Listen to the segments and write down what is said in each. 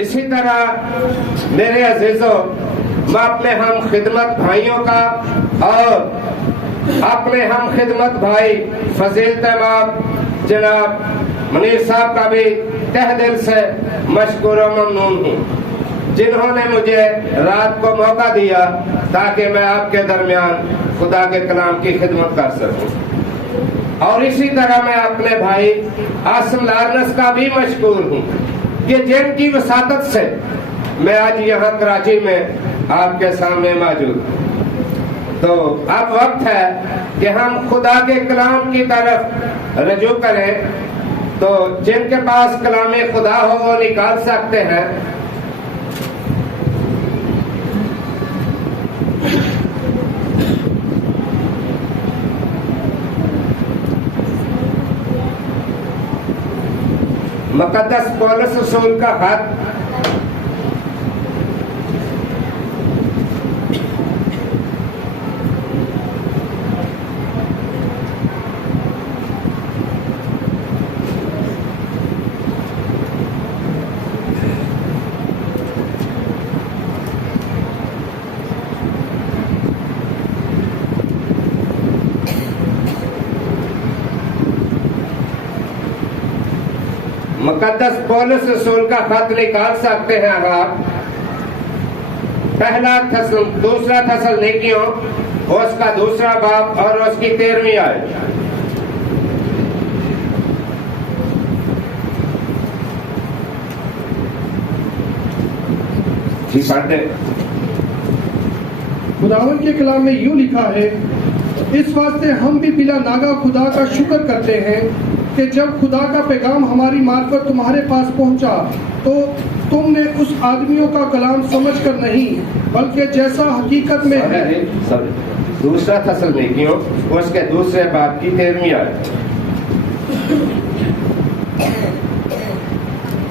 اسی طرح میرے عزیزوں، میں اپنے ہم خدمت بھائیوں کا اور اپنے ہم خدمت بھائی فضیلت مآب جناب منیر صاحب کا بھی تہ دل سے مشکور و ممنون ہوں، جنہوں نے مجھے رات کو موقع دیا تاکہ میں آپ کے درمیان خدا کے کلام کی خدمت کر سکوں۔ اور اسی طرح میں اپنے بھائی عاصم لارنس کا بھی مشکور ہوں کہ جن کی وساطت سے میں آج یہاں کراچی میں آپ کے سامنے موجود ہوں۔ تو اب وقت ہے کہ ہم خدا کے کلام کی طرف رجوع کریں، تو جن کے پاس کلام خدا ہو وہ نکال سکتے ہیں۔ مقدس پولس رسول کا خط مقدس پولس رسول کا خط نکال سکتے ہیں آپ۔ دوسرا تھسلنیکیوں اس کا دوسرا باب اور اس کی 13ویں آیت۔ جی پڑھتے۔ خداوند کے کلام میں یوں لکھا ہے، اس واسطے ہم بھی بلا ناگا خدا کا شکر کرتے ہیں کہ جب خدا کا پیغام ہماری معرفت تمہارے پاس پہنچا تو تم نے اس آدمیوں کا کلام سمجھ کر نہیں بلکہ جیسا حقیقت میں ہے۔ دوسرا تھسلنیکیوں اس کے دوسرے باب کی 13ویں آیت۔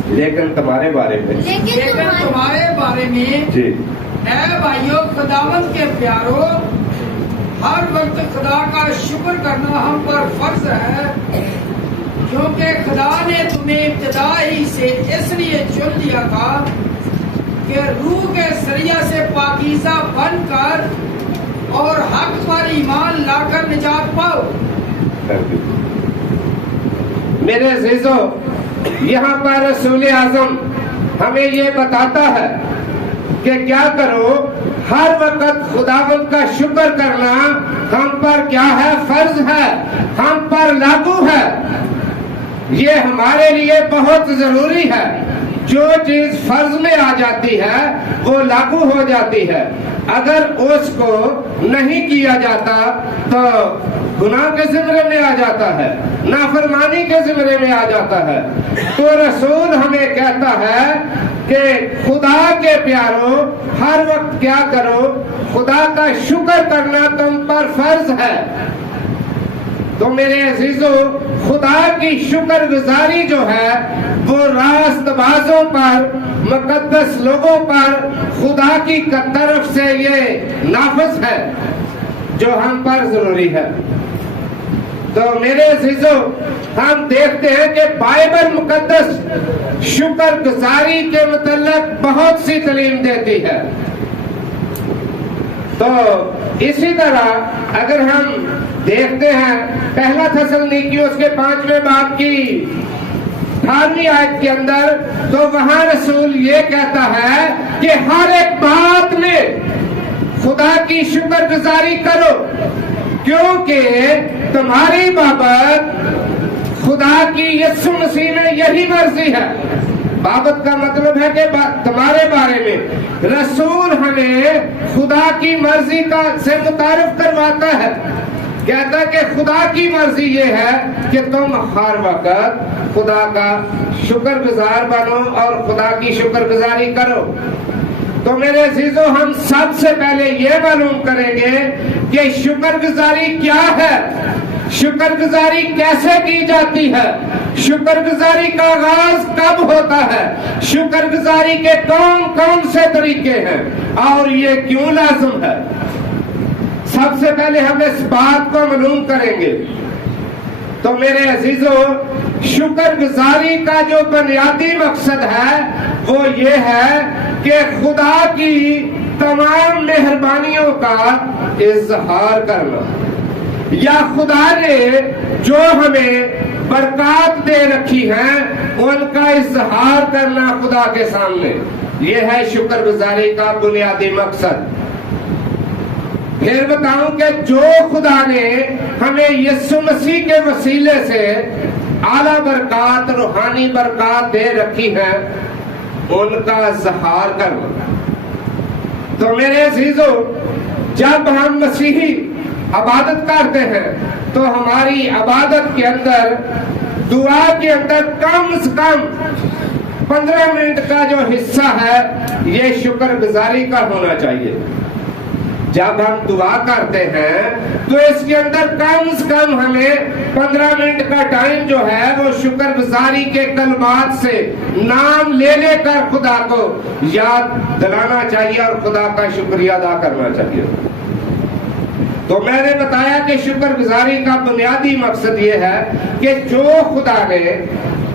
لیکن تمہارے بارے میں جی اے بھائیو خداوند کے پیارو، ہر وقت خدا کا شکر کرنا ہم پر فرض ہے، کیونکہ خدا نے تمہیں ابتدا ہی سے اس لیے چن لیا تھا کہ روح کے ذریعہ سے پاکیزہ بن کر اور حق پر ایمان لا کر نجات پاؤ۔ میرے عزیزوں، یہاں پر رسول اعظم ہمیں یہ بتاتا ہے کہ کیا کرو، ہر وقت خداوند کا شکر کرنا ہم پر کیا ہے؟ فرض ہے، ہم پر لاگو ہے، یہ ہمارے لیے بہت ضروری ہے۔ جو چیز فرض میں آ جاتی ہے وہ لاگو ہو جاتی ہے، اگر اس کو نہیں کیا جاتا تو گناہ کے زمرے میں آ جاتا ہے، نافرمانی کے زمرے میں آ جاتا ہے۔ تو رسول ہمیں کہتا ہے کہ خدا کے پیارو، ہر وقت کیا کرو؟ خدا کا شکر کرنا تم پر فرض ہے۔ تو میرے عزیزوں، خدا کی شکر گزاری جو ہے وہ راست بازوں پر، مقدس لوگوں پر خدا کی طرف سے یہ نافذ ہے جو ہم پر ضروری ہے۔ تو میرے عزیزوں، ہم دیکھتے ہیں کہ بائبل مقدس شکر گزاری کے متعلق بہت سی تعلیم دیتی ہے۔ تو اسی طرح اگر ہم دیکھتے ہیں پہلا تھسلنیکیوں اس کے 5ویں باب کی 18ویں آیت کے اندر، تو وہاں رسول یہ کہتا ہے کہ ہر ایک بات میں خدا کی شکر گزاری کرو، کیونکہ تمہاری بابت خدا کی یسوع مسیح میں یہی مرضی ہے۔ بابت کا مطلب ہے کہ تمہارے بارے میں رسول ہمیں خدا کی مرضی کا سے متعارف کرواتا ہے، کہتا ہے کہ خدا کی مرضی یہ ہے کہ تم ہر وقت خدا کا شکر گزار بنو اور خدا کی شکر گزاری کرو۔ تو میرے عزیزوں، ہم سب سے پہلے یہ معلوم کریں گے کہ شکر گزاری کیا ہے، شکر گزاری کیسے کی جاتی ہے، شکر گزاری کا آغاز کب ہوتا ہے، شکر گزاری کے کون کون سے طریقے ہیں اور یہ کیوں لازم ہے۔ سب سے پہلے ہم اس بات کو معلوم کریں گے۔ تو تو میرے عزیزوں، شکر گزاری کا جو بنیادی مقصد ہے وہ یہ ہے کہ خدا کی تمام مہربانیوں کا اظہار کرنا، یا خدا نے جو ہمیں برکات دے رکھی ہیں ان کا اظہار کرنا خدا کے سامنے، یہ ہے شکر گزاری کا بنیادی مقصد۔ پھر بتاؤں کہ جو خدا نے ہمیں یسوع مسیح کے وسیلے سے اعلیٰ برکات، روحانی برکات دے رکھی ہیں، ان کا اظہار کرنا۔ تو میرے عزیزوں، جب ہم مسیحی عبادت کرتے ہیں تو ہماری عبادت کے اندر، دعا کے اندر کم سے کم 15 منٹ کا جو حصہ ہے یہ شکر گزاری کا ہونا چاہیے۔ جب ہم دعا کرتے ہیں تو اس کے اندر کم سے کم ہمیں 15 منٹ کا ٹائم جو ہے وہ شکر گزاری کے کلمات سے نام لے لے کر خدا کو یاد دلانا چاہیے اور خدا کا شکریہ ادا کرنا چاہیے۔ تو میں نے بتایا کہ شکر گزاری کا بنیادی مقصد یہ ہے کہ جو خدا نے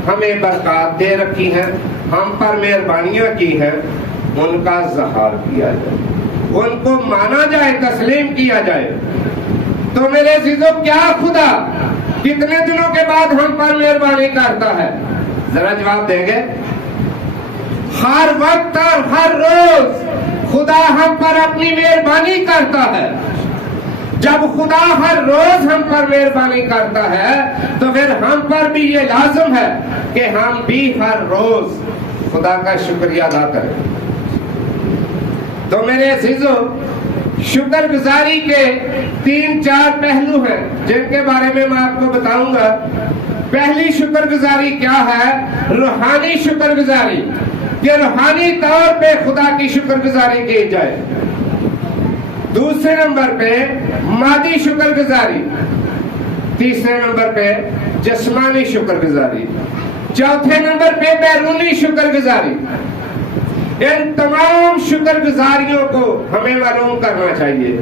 ہمیں برکات دے رکھی ہیں، ہم پر مہربانیاں کی ہیں، ان کا اظہار کیا جائے، ان کو مانا جائے، تسلیم کیا جائے۔ تو میرے عزیزوں، کیا خدا کتنے دنوں کے بعد ہم پر مہربانی کرتا ہے؟ ذرا جواب دیں گے؟ ہر وقت اور ہر روز خدا ہم پر اپنی مہربانی کرتا ہے۔ جب خدا ہر روز ہم پر مہربانی کرتا ہے تو پھر ہم پر بھی یہ لازم ہے کہ ہم بھی ہر روز خدا کا شکریہ ادا کریں۔ تو میرے عزیزوں، شکر گزاری کے 3-4 پہلو ہیں جن کے بارے میں آپ کو بتاؤں گا۔ پہلی شکر گزاری کیا ہے؟ روحانی شکر گزاری، کہ روحانی طور پہ خدا کی شکر گزاری کی جائے۔ دوسرے نمبر پہ مادی شکر گزاری، تیسرے نمبر پہ جسمانی شکر گزاری، چوتھے نمبر پہ بیرونی شکر گزاری۔ ان تمام شکر گزاریوں کو ہمیں معلوم کرنا چاہیے۔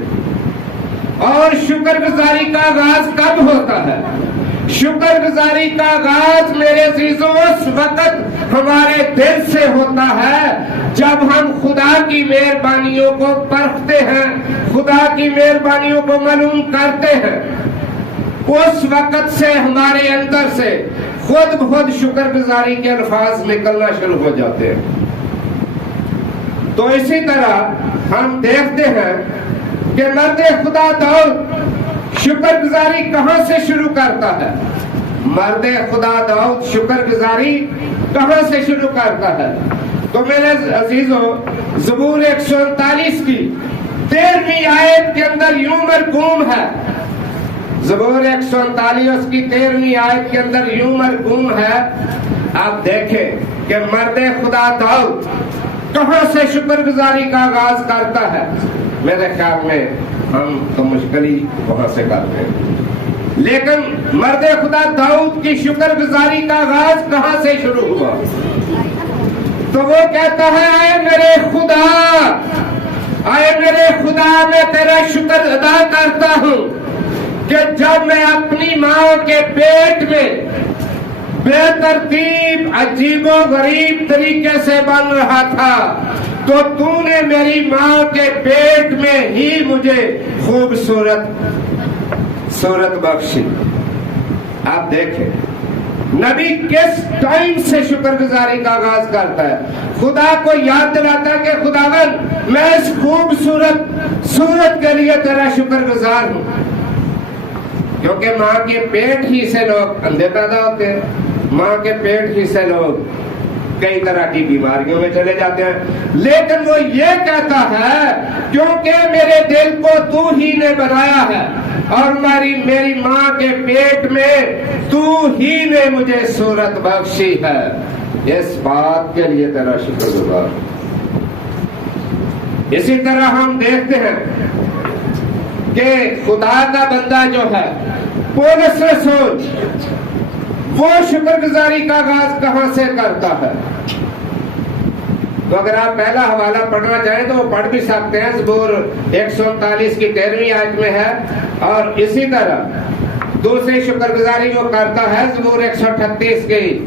اور شکر گزاری کا آغاز کب ہوتا ہے؟ شکر گزاری کا آغاز میرے عزیزوں اس وقت ہمارے دل سے ہوتا ہے جب ہم خدا کی مہربانیوں کو پرکھتے ہیں، خدا کی مہربانیوں کو معلوم کرتے ہیں۔ اس وقت سے ہمارے اندر سے خود بخود شکر گزاری کے الفاظ نکلنا شروع ہو جاتے ہیں۔ تو اسی طرح ہم دیکھتے ہیں کہ مرد خدا داؤد شکر گزاری کہاں سے شروع کرتا ہے؟ مرد خدا داؤد شکر گزاری کہاں سے شروع کرتا ہے؟ تو میرے عزیزوں، زبور 139 کی 13ویں آیت کے اندر یوں مرقوم ہے، زبور 139 کی 13ویں آیت کے اندر یوں مرقوم ہے۔ آپ دیکھیں کہ مرد خدا داؤد کہاں سے شکر گزاری کا آغاز کرتا ہے۔ میرے خیال میں ہم تو مشکل ہی وہاں سے کرتے ہیں، لیکن مرد خدا داؤد کی شکر گزاری کا آغاز کہاں سے شروع ہوا؟ تو وہ کہتا ہے، اے میرے خدا، اے میرے خدا، میں تیرا شکر ادا کرتا ہوں کہ جب میں اپنی ماں کے پیٹ میں بے ترتیب عجیب و غریب طریقے سے بن رہا تھا تو تو نے میری ماں کے پیٹ میں ہی مجھے خوبصورت صورت بخشی۔ آپ دیکھیں نبی کس ٹائم سے شکر گزاری کا آغاز کرتا ہے؟ خدا کو یاد دلاتا ہے کہ خداوند میں اس خوبصورت صورت کے لیے تیرا شکر گزار ہوں، کیونکہ ماں کے پیٹ ہی سے لوگ اندھے پیدا ہوتے ہیں، ماں کے پیٹ ہی سے لوگ کئی طرح کی بیماریوں میں چلے جاتے ہیں۔ لیکن وہ یہ کہتا ہے کیونکہ میرے دل کو تو ہی نے بنایا ہے اور میری ماں کے پیٹ میں تو ہی نے مجھے صورت بخشی ہے، اس بات کے لیے تیرا شکر گزار۔ اسی طرح ہم دیکھتے ہیں کہ خدا کا بندہ جو ہے پولس رسول، وہ شکر گزاری کا آغاز کہاں سے کرتا ہے؟ تو اگر آپ پہلا حوالہ پڑھنا چاہیں تو وہ پڑھ بھی سکتے ہیں، زبور 139 کی 13ویں آیت میں ہے۔ اور اسی طرح دوسری شکر گزاری وہ کرتا ہے زبور 138 کی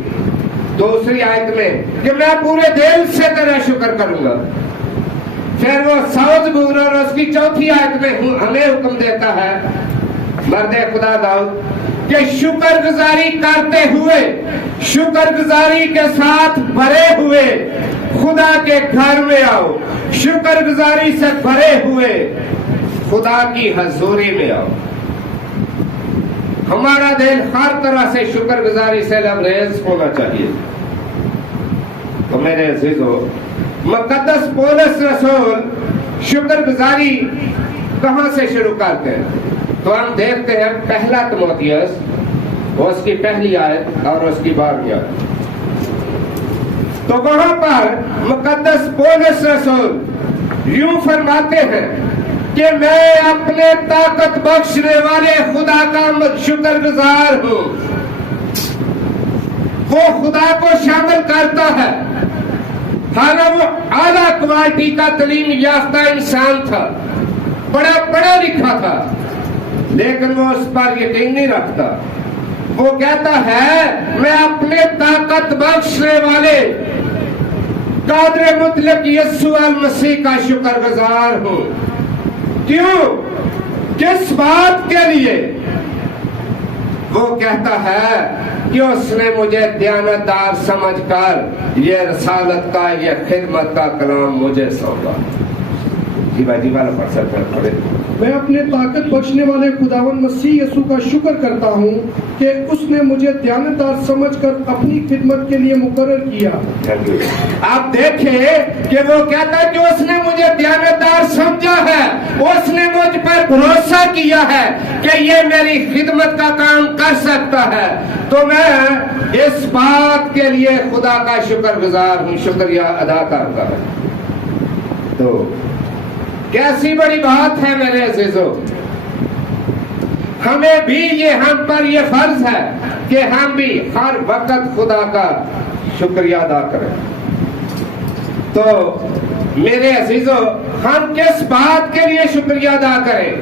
دوسری آیت میں کہ میں پورے دل سے تیرا شکر کروں گا. پھر وہ 100 زبور اور اس کی چوتھی آیت میں ہمیں حکم دیتا ہے مرد خدا داؤد کہ شکر گزاری کرتے ہوئے شکر گزاری کے ساتھ بھرے ہوئے خدا کے گھر میں آؤ, شکر گزاری سے بھرے ہوئے خدا کی حضوری میں آؤ. ہمارا دل ہر طرح سے شکر گزاری سے لبریز ہونا چاہیے. تو میرے عزیزو, مقدس پولس رسول شکر گزاری کہاں سے شروع کرتے ہیں؟ تو ہم دیکھتے ہیں پہلا تموتھیوس اس کی پہلی آیت اور اس کی 12ویں آیت. تو وہاں پر مقدس پولس رسول یوں فرماتے ہیں کہ میں اپنے طاقت بخشنے والے خدا کا شکر گزار ہوں. وہ خدا کو شامل کرتا ہے. حالانکہ وہ اعلیٰ کوالٹی کا تعلیم یافتہ انسان تھا, بڑا پڑھا لکھا تھا, لیکن وہ اس پر یقین نہیں رکھتا. وہ کہتا ہے میں اپنے طاقت بخشنے والے قادر مطلق یسوع المسیح کا شکر گزار ہوں. کیوں؟ کس بات کے لیے؟ وہ کہتا ہے کہ اس نے مجھے دیانتدار سمجھ کر یہ رسالت کا, یہ خدمت کا کلام مجھے سونپا. جی بھائی, جی والا پڑھ سکتے ہیں, پڑھے. میں اپنے طاقت بخشنے والے خداوند مسیح یسوع کا شکر کرتا ہوں کہ اس نے مجھے دیانتدار سمجھ کر اپنی خدمت کے لیے مقرر کیا. آپ دیکھیں کہ وہ کہتا ہے کہ اس نے مجھے دیانتدار سمجھا ہے, اس نے مجھ پر بھروسہ کیا ہے کہ یہ میری خدمت کا کام کر سکتا ہے. تو میں اس بات کے لیے خدا کا شکر گزار ہوں, شکریہ ادا کرتا ہے. تو کیسی بڑی بات ہے میرے عزیزو. ہمیں بھی ہم پر یہ فرض ہے کہ ہم بھی ہر وقت خدا کا شکریہ ادا کریں. تو میرے عزیزو, ہم کس بات کے لیے شکریہ ادا کریں؟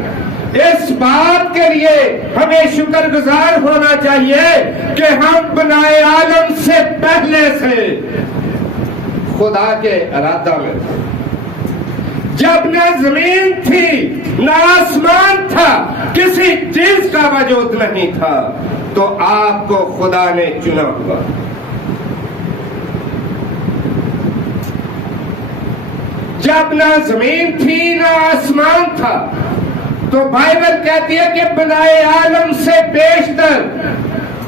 اس بات کے لیے ہمیں شکر گزار ہونا چاہیے کہ ہم بنائے عالم سے پہلے سے خدا کے ارادہ میں تھے. جب نہ زمین تھی نہ آسمان تھا, کسی چیز کا وجود نہیں تھا, تو آپ کو خدا نے چنا ہوا. جب نہ زمین تھی نہ آسمان تھا, تو بائبل کہتی ہے کہ بنائے عالم سے بیشتر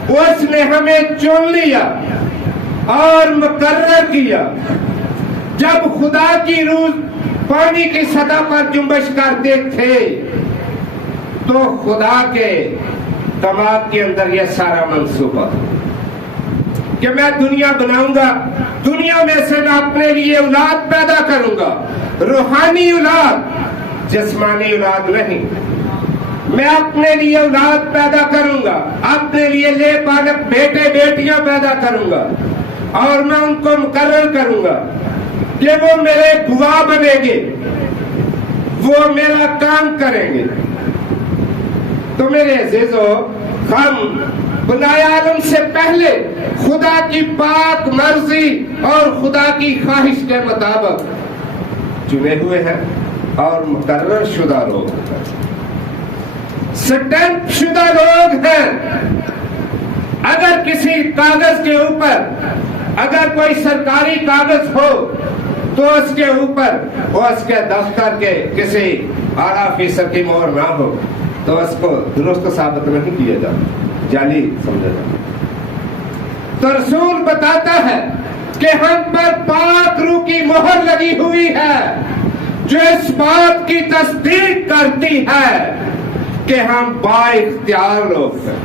اس نے ہمیں چن لیا اور مقرر کیا. جب خدا کی روح پانی کی سطح پر جنبش کرتے تھے تو خدا کے دماغ کے اندر یہ سارا منصوبہ کہ میں دنیا بناؤں گا, دنیا میں سے میں اپنے لیے اولاد پیدا کروں گا, روحانی اولاد, جسمانی اولاد نہیں. میں اپنے لیے اولاد پیدا کروں گا, اپنے لیے لے پالک بیٹے بیٹیاں پیدا کروں گا, اور میں ان کو مقرر کروں گا کہ وہ میرے گواہ بنیں گے, وہ میرا کام کریں گے. تو میرے عزیزو, ہم بنائے عالم سے پہلے خدا کی پاک مرضی اور خدا کی خواہش کے مطابق چنے ہوئے ہیں اور مقرر شدہ لوگ ہیں, سٹیمپ شدہ لوگ ہیں. اگر کسی کاغذ کے اوپر اگر کوئی سرکاری کاغذ ہو تو اس کے اوپر اس کے دفتر کے کسی اعلیٰ افسر کی مہر نہ ہو تو اس کو درست ثابت نہیں کیا جاتا, جعلی سمجھا جاتا. تو رسول بتاتا ہے کہ ہم پر پاک روح کی مہر لگی ہوئی ہے جو اس بات کی تصدیق کرتی ہے کہ ہم با اختیار لوگ ہیں.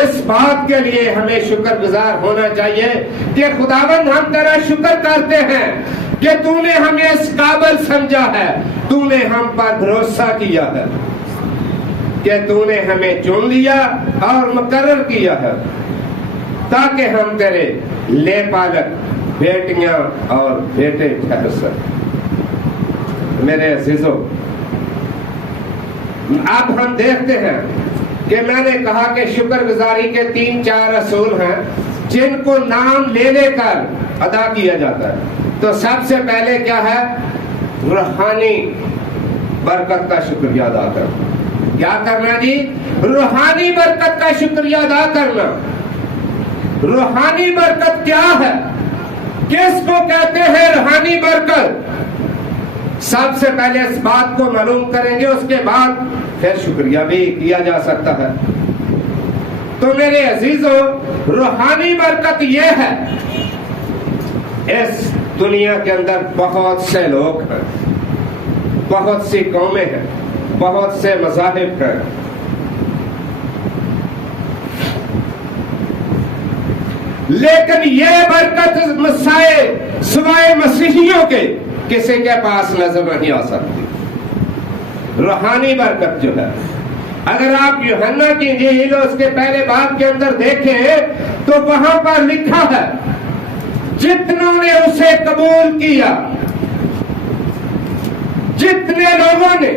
اس بات کے لیے ہمیں شکر گزار ہونا چاہیے کہ خداوند ہم تیرا شکر کرتے ہیں کہ تو نے ہمیں اس قابل سمجھا ہے, تو نے ہم پر بھروسہ کیا ہے, کہ تو نے ہمیں چن لیا اور مقرر کیا ہے تاکہ ہم تیرے لے پالک بیٹیاں اور بیٹے ٹھہر سکیں. میرے عزیزو, اب ہم دیکھتے ہیں کہ میں نے کہا کہ شکر گزاری کے 3-4 اصول ہیں جن کو نام لے لے کر ادا کیا جاتا ہے. تو سب سے پہلے کیا ہے؟ روحانی برکت کا شکریہ ادا کرنا. کیا کرنا جی؟ روحانی برکت کا شکریہ ادا کرنا. روحانی برکت کیا ہے؟ کس کو کہتے ہیں روحانی برکت؟ سب سے پہلے اس بات کو معلوم کریں گے, اس کے بعد پھر شکریہ بھی کیا جا سکتا ہے. تو میرے عزیزوں, روحانی برکت یہ ہے, اس دنیا کے اندر بہت سے لوگ ہیں, بہت سی قومیں ہیں, بہت سے مذاہب ہیں, لیکن یہ برکت سوائے مسیحیوں کے کسی کے پاس نظر نہیں آ سکتی. روحانی برکت جو ہے, اگر آپ یوحنا کی انجیل اس کے پہلے باب کے اندر دیکھیں تو وہاں پر لکھا ہے, جتنوں نے اسے قبول کیا, جتنے لوگوں نے,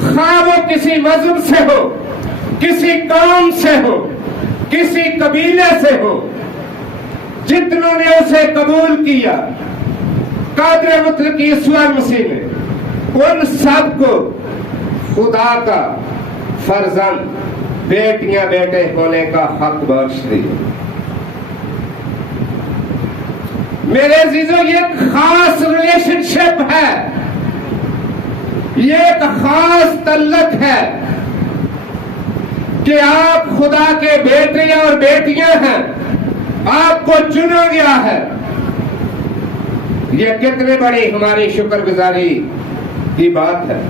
خواہ وہ کسی مذہب سے ہو, کسی قوم سے ہو, کسی قبیلے سے ہو, جتنوں نے اسے قبول کیا قادر مطلق یسوع مسیح نے, ان سب کو خدا کا فرزند, بیٹیاں بیٹے ہونے کا حق بخش دیا. میرے عزیزوں, یہ ایک خاص ریلیشن شپ ہے, یہ ایک خاص تعلق ہے کہ آپ خدا کے بیٹے اور بیٹیاں ہیں, آپ کو چنا گیا ہے. یہ کتنے بڑی ہماری شکر گزاری کی بات ہے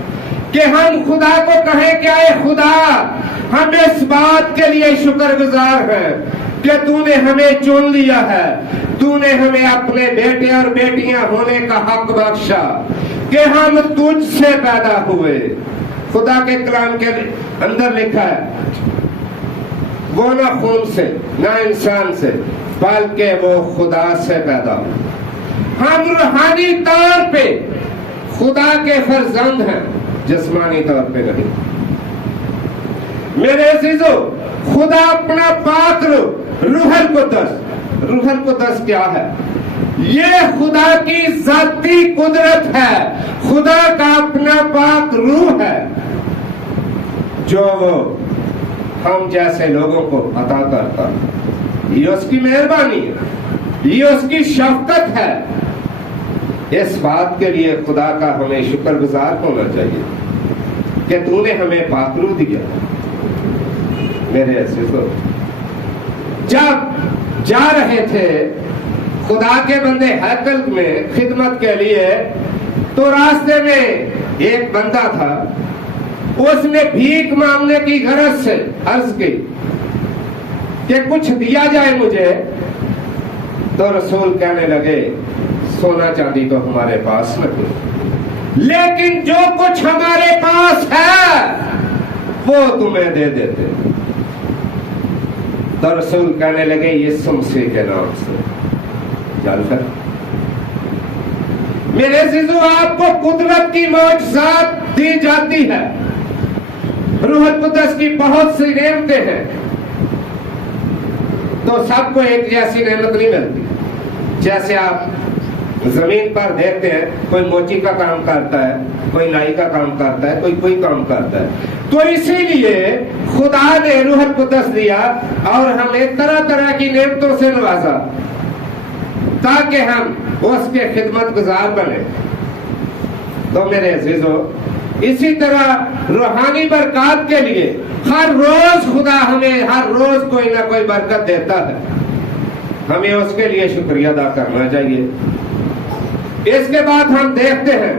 کہ ہم خدا کو کہیں کہ اے خدا, ہم اس بات کے لیے شکر گزار ہیں کہ تو نے ہمیں چن لیا ہے, تو نے ہمیں اپنے بیٹے اور بیٹیاں ہونے کا حق بخشا, کہ ہم تجھ سے پیدا ہوئے. خدا کے کلام کے اندر لکھا ہے, وہ نہ خون سے نہ انسان سے بلکہ وہ خدا سے پیدا ہوئے. ہم روحانی طور پہ خدا کے فرزند ہیں, جسمانی طور پہ نہیں. میرے عزیزو, خدا اپنا پاک روح القدس کیا ہے؟ یہ خدا کی ذاتی قدرت ہے, خدا کا اپنا پاک روح ہے جو وہ ہم جیسے لوگوں کو عطا کرتا ہے. یہ اس کی مہربانی ہے, یہ اس کی شفقت ہے. اس بات کے لیے خدا کا ہمیں شکر گزار ہونا چاہیے کہ تو نے ہمیں پاک روح دیا. میرے عزیزو, جب جا رہے تھے خدا کے بندے ہیکل میں خدمت کے لیے, تو راستے میں ایک بندہ تھا, اس نے بھیک مانگنے کی غرض سے عرض کی کہ کچھ دیا جائے مجھے. تو رسول کہنے لگے, سونا چاندی تو ہمارے پاس نہیں, لیکن جو کچھ ہمارے پاس ہے وہ تمہیں دے دیتے. تو رسول کہنے لگے, یسوع مسیح کے نام سے چل کر. میرے عزیزو, آپ کو قدرت کی معجزات دی جاتی ہے, روح القدس کی بہت سی نعمتیں ہیں. تو سب کو ایک جیسی نعمت نہیں ملتی. جیسے آپ زمین پر دیکھتے ہیں, کوئی موچی کا کام کرتا ہے, کوئی نائی کا کام کرتا ہے, کوئی کام کرتا ہے. تو اسی لیے خدا نے روح القدس دیا اور ہمیں طرح طرح کی نعمتوں سے نوازا تاکہ ہم اس کے خدمت گزار بنے. تو میرے عزیزو, اسی طرح روحانی برکات کے لیے ہر روز خدا ہمیں ہر روز کوئی نہ کوئی برکت دیتا ہے, ہمیں اس کے لیے شکریہ ادا کرنا چاہیے. اس کے بعد ہم دیکھتے ہیں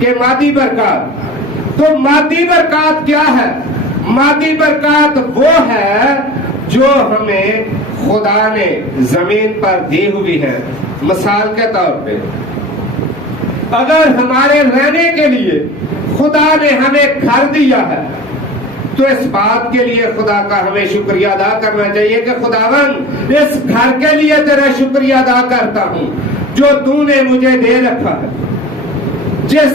کہ مادی برکات. تو مادی برکات کیا ہے؟ مادی برکات وہ ہے جو ہمیں خدا نے زمین پر دی ہوئی ہے. مثال کے طور پہ, اگر ہمارے رہنے کے لیے خدا نے ہمیں گھر دیا ہے تو اس بات کے لیے خدا کا ہمیں شکریہ ادا کرنا چاہیے کہ خداوند, اس گھر کے لیے تیرا شکریہ ادا کرتا ہوں جو تو نے مجھے دے رکھا ہے. جس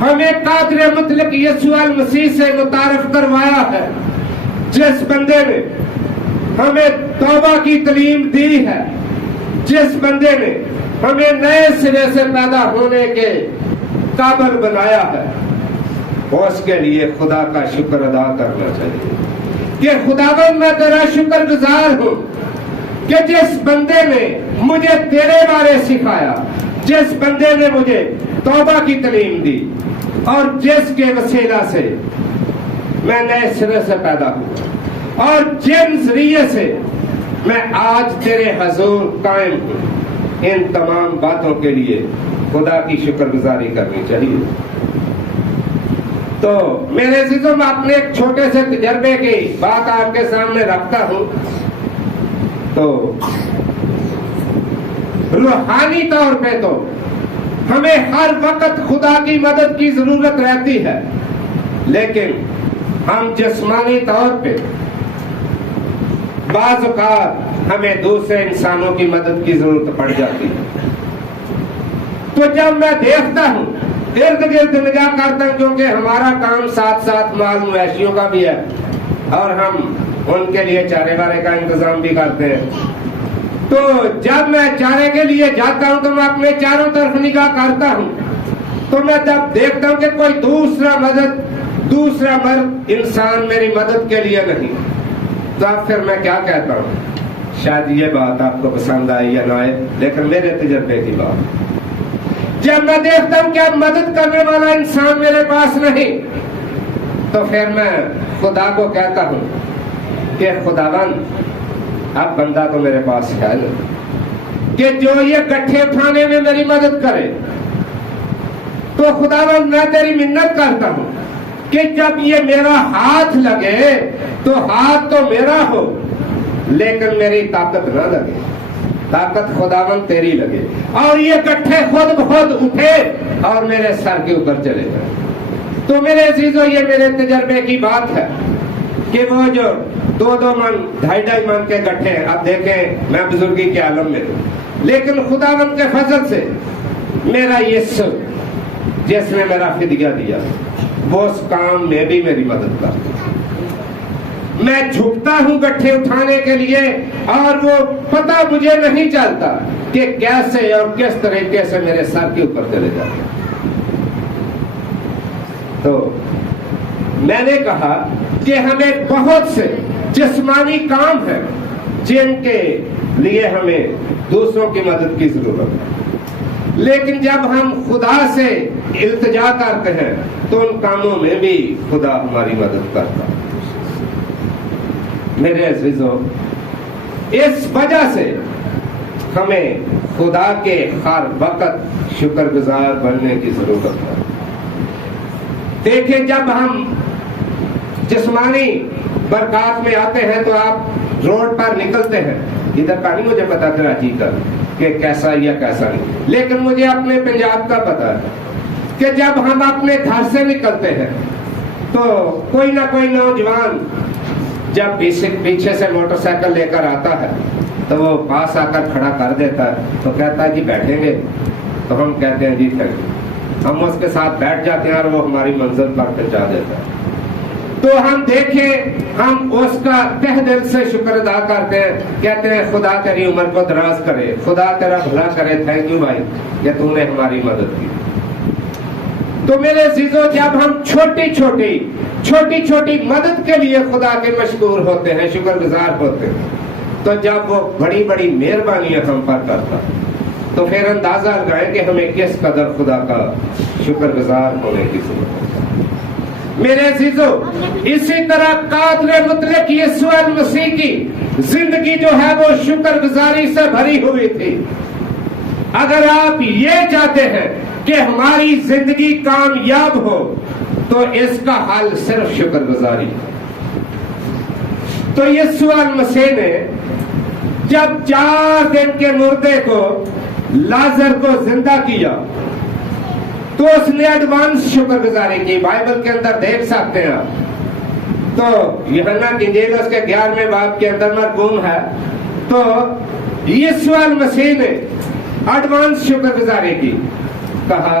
ہمیں قادر مطلق یسوع المسیح سے متعارف کروایا ہے، جس بندے نے ہمیں توبہ کی تعلیم دی ہے، جس بندے نے ہمیں نئے سرے سے پیدا ہونے کے قابل بنایا ہے، اس کے لیے خدا کا شکر ادا کرنا چاہیے کہ خداوند میں تیرا شکر گزار ہوں کہ جس بندے نے مجھے تیرے بارے سکھایا، جس بندے نے مجھے توبہ کی تعلیم دی، اور جس کے وسیلہ سے میں نئے سرے سے پیدا ہوں، اور جن ذریعے سے میں آج تیرے حضور قائم ہوں۔ ان تمام باتوں کے لیے خدا کی شکر گزاری کرنی چاہیے۔ تو میرے عزیزوں، میں اپنے ایک چھوٹے سے تجربے کی بات آپ کے سامنے رکھتا ہوں۔ تو روحانی طور پہ تو ہمیں ہر وقت خدا کی مدد کی ضرورت رہتی ہے، لیکن ہم جسمانی طور پہ بعض اوقات ہمیں دوسرے انسانوں کی مدد کی ضرورت پڑ جاتی ہے۔ تو جب میں دیکھتا ہوں، ارد گرد نگاہ کرتا ہوں، کیونکہ ہمارا کام ساتھ ساتھ مال مویشیوں کا بھی ہے اور ہم ان کے لیے چارے وارے کا انتظام بھی کرتے ہیں۔ تو جب میں چارے کے لیے جاتا ہوں تو میں اپنے چاروں طرف نگاہ کرتا ہوں، تو میں جب دیکھتا ہوں کہ کوئی دوسرا مرد انسان میری مدد کے لیے نہیں، تو اب پھر میں کیا کہتا ہوں؟ شاید یہ بات آپ کو پسند آئے یا نہ آئے، لیکن میرے تجربے کی بات، جب میں دیکھتا ہوں کہ اب مدد کرنے والا انسان میرے پاس نہیں، تو پھر میں خدا کو کہتا ہوں کہ خداوند اب بندہ تو میرے پاس ہے کہ جو یہ گٹھے اٹھانے میں میری مدد کرے، تو خداوند میں تیری منت کرتا ہوں کہ جب یہ میرا ہاتھ لگے تو ہاتھ تو میرا ہو، لیکن میری طاقت نہ لگے، طاقت خداوند تیری لگے، اور یہ گٹھے خود بخود اٹھے اور میرے سر کے اوپر چلے جائیں۔ تو میرے عزیزو، یہ میرے تجربے کی بات ہے کہ وہ جو 2 من 2.5 من کے گٹھے ہیں، اب دیکھیں میں بزرگی کے عالم میں ہوں، لیکن خداوند کے فضل سے میرا یسوع جس نے میرا فدیہ دیا، وہ اس کام میں بھی میری مدد کرتا ہے۔ میں جھکتا ہوں گٹھے اٹھانے کے لیے، اور وہ پتہ مجھے نہیں چلتا کہ کیسے اور کس طریقے سے میرے سر کے اوپر چلے جاتے ہیں۔ تو میں نے کہا کہ ہمیں بہت سے جسمانی کام ہیں جن کے لیے ہمیں دوسروں کی مدد کی ضرورت ہے، لیکن جب ہم خدا سے التجا کرتے ہیں تو ان کاموں میں بھی خدا ہماری مدد کرتا ہے۔ میرے عزیزو، اس وجہ سے ہمیں خدا کے ہر وقت شکر گزار بننے کی ضرورت ہے۔ دیکھیں، جب ہم جسمانی برکات میں آتے ہیں تو آپ روڈ پر نکلتے ہیں، ادھر کا نہیں مجھے پتا کراچی کا کہ کیسا یا کیسا نہیں، لیکن مجھے اپنے پنجاب کا پتا ہے کہ جب ہم اپنے گھر سے نکلتے ہیں تو کوئی نہ کوئی نوجوان جب پیچھے سے موٹر سائیکل لے کر آتا ہے تو وہ پاس آ کر کھڑا کر دیتا ہے، تو کہتا ہے جی بیٹھیں گے، تو ہم کہتے ہیں جی تھینک، ہم اس کے ساتھ بیٹھ جاتے ہیں اور وہ ہماری منزل پر پہنچا دیتا ہے۔ تو ہم دیکھیں، ہم اس کا تہ دل سے شکر ادا کرتے ہیں، کہتے ہیں خدا تیری عمر کو دراز کرے، خدا تیرا بھلا کرے، تھینک یو بھائی کہ تم نے ہماری مدد کی۔ تو میرے عزیزو، جب ہم چھوٹی چھوٹی مدد کے لیے خدا کے مشکور ہوتے ہیں، شکر گزار ہوتے ہیں، تو جب وہ بڑی بڑی مہربانیاں ہم پر کرتا تو پھر اندازہ لگائیں کہ ہمیں کس قدر خدا کا شکر گزار ہونے کی ضرورت ہے۔ میرے عزیزو، اسی طرح قادر مطلق یسوع المسیح کی زندگی جو ہے وہ شکر گزاری سے بھری ہوئی تھی۔ اگر آپ یہ چاہتے ہیں کہ ہماری زندگی کامیاب ہو تو اس کا حل صرف شکر گزاری ہے۔ تو یسوع المسیح نے جب 4 دن کے مردے کو لازر کو زندہ کیا تو اس نے ایڈوانس شکر گزاری کی۔ بائبل کے اندر دیکھ سکتے ہیں آپ، تو یوحنا کی انجیل اس کے 11ویں باب کے اندر مرقوم ہے، تو یسوع المسیح نے ایڈوانس شکر گزاری کی، کہا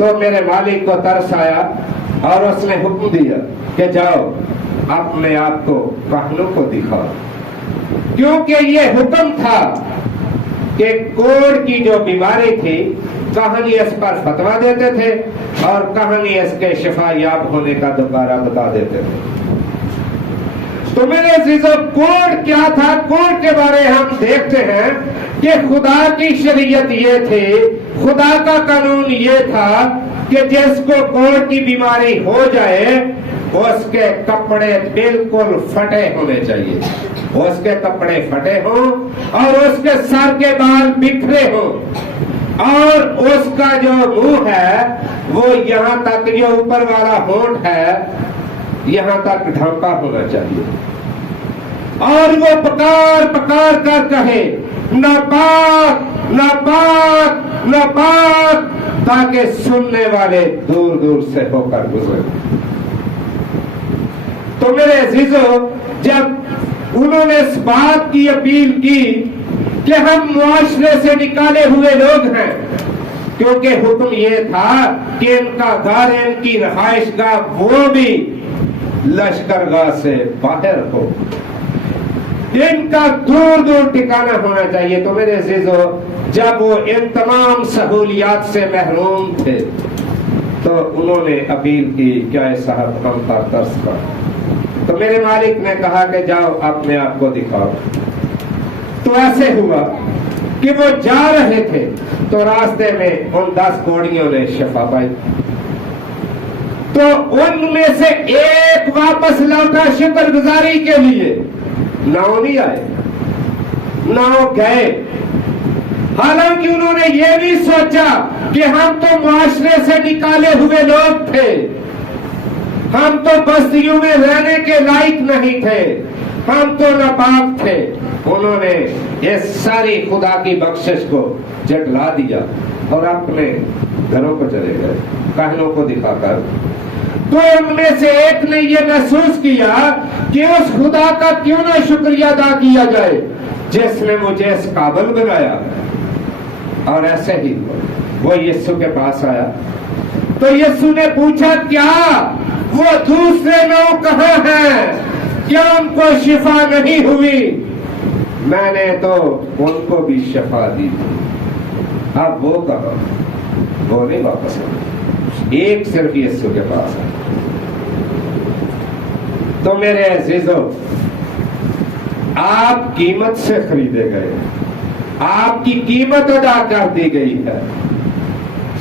تو میرے مالک کو ترس آیا اور اس نے حکم دیا کہ جاؤ اپنے آپ کو کاہنوں کو دکھاؤ، کیونکہ یہ حکم تھا کہ کوڑ کی جو بیماری تھی کہانی اس پر فتوا دیتے تھے اور کہانی اس کے شفا یاب ہونے کا دوبارہ بتا دیتے تھے۔ تو میرے عزیزو، کوڑ کیا تھا؟ کوڑ کے بارے ہم دیکھتے ہیں کہ خدا کی شریعت یہ تھی، خدا کا قانون یہ تھا کہ جس کو کوڑ کی بیماری ہو جائے اس کے کپڑے بالکل پھٹے ہونے چاہیے، اس کے کپڑے پھٹے ہوں اور اس کے سر کے بال بکھرے ہوں اور اس کا جو منہ ہے وہ یہاں تک جو اوپر والا ہونٹ ہے یہاں تک ڈھانپا ہونا چاہیے، اور وہ پکار پکار کر کہے ناپاک ناپاک ناپاک، تاکہ سننے والے دور دور سے ہو کر گزرے۔ تو میرے عزیزو، جب انہوں نے اس بات کی اپیل کی کہ ہم معاشرے سے نکالے ہوئے لوگ ہیں، کیونکہ حکم یہ تھا کہ ان کا گھر، ان کی رہائش گاہ وہ بھی لشکرگاہ سے باہر ہو، ان کا دور دور ٹھکانہ ہونا چاہیے۔ تو میرے عزیزو، جب وہ ان تمام سہولیات سے محروم تھے تو انہوں نے اپیل کی کہ اے صاحب ہم پر ترس کر۔ تو میرے مالک نے کہا کہ جاؤ اپنے آپ کو دکھاؤ۔ تو ایسے ہوا کہ وہ جا رہے تھے تو راستے میں ان 10 کوڑیوں نے شفا پائی، تو ان میں سے ایک واپس لوٹا شکر گزاری کے لیے، نہ وہ نہیں آئے نہ وہ گئے، حالانکہ انہوں نے یہ بھی سوچا کہ ہم تو معاشرے سے نکالے ہوئے لوگ تھے، ہم تو بستیوں میں رہنے کے لائق نہیں تھے، ہم تو ناپاک تھے۔ انہوں نے اس ساری خدا کی بخشش کو جھٹلا دیا اور اپنے گھروں کو چلے گئے کاہنوں کو دکھا کر۔ تو ان میں سے ایک نے یہ محسوس کیا کہ اس خدا کا کیوں نہ شکریہ ادا کیا جائے جس نے مجھے اس قابل بنایا، اور ایسے ہی وہ یسوع کے پاس آیا۔ تو یسوع نے پوچھا کیا وہ دوسرے 9 کہاں ہیں؟ کیا ان کو شفا نہیں ہوئی؟ میں نے تو ان کو بھی شفا دی، اب وہ کہاں؟ وہ نہیں واپس آئے، ایک صرف یسوع کے پاس ہے۔ تو میرے عزیزو، آپ قیمت سے خریدے گئے، آپ کی قیمت ادا کر دی گئی ہے،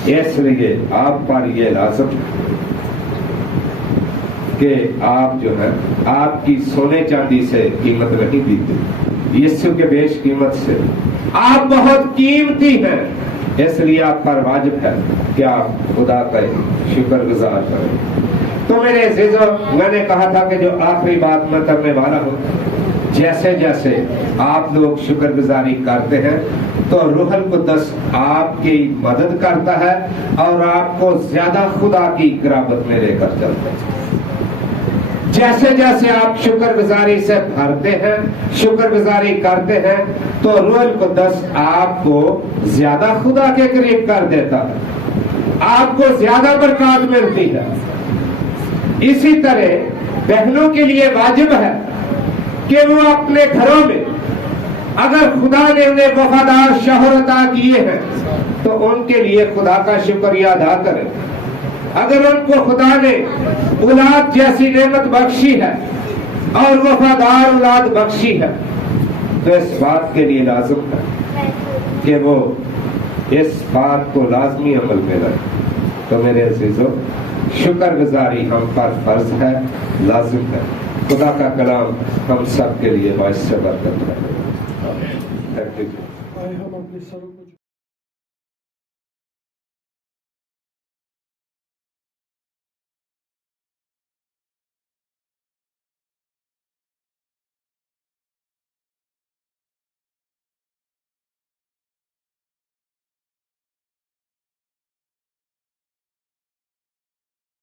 اس لیے آپ پر یہ لازم ہے کہ آپ جو ہے آپ کی سونے چاندی سے قیمت نہیں دیتے، یسوع کے بیش قیمت سے آپ بہت قیمتی ہیں، اس لیے آپ پر واجب ہے کہ آپ خدا کا شکر گزار کریں۔ تو میرے عزیزو، میں نے کہا تھا کہ جو آخری بات میں کرنے والا ہوں، جیسے جیسے آپ لوگ شکر گزاری کرتے ہیں تو روح القدس آپ کی مدد کرتا ہے اور آپ کو زیادہ خدا کی قرابت میں لے کر چلتا ہے۔ جیسے جیسے آپ شکر گزاری سے بھرتے ہیں، شکر گزاری کرتے ہیں، تو روح القدس آپ کو زیادہ خدا کے قریب کر دیتا ہے، آپ کو زیادہ برکات ملتی ہے۔ اسی طرح بہنوں کے لیے واجب ہے کہ وہ اپنے گھروں میں اگر خدا نے انہیں وفادار شوہر عطا کیے ہیں تو ان کے لیے خدا کا شکریہ ادا کریں۔ اگر ان کو خدا نے اولاد جیسی نعمت بخشی ہے اور وفادار اولاد بخشی ہے تو اس بات کے لیے لازم ہے کہ وہ اس بات کو لازمی عمل میں لائیں۔ تو میرے عزیزو، شکر گزاری ہم پر فرض ہے، لازم ہے۔ خدا کا کلام ہم سب کے لیے باعث برکت ہے۔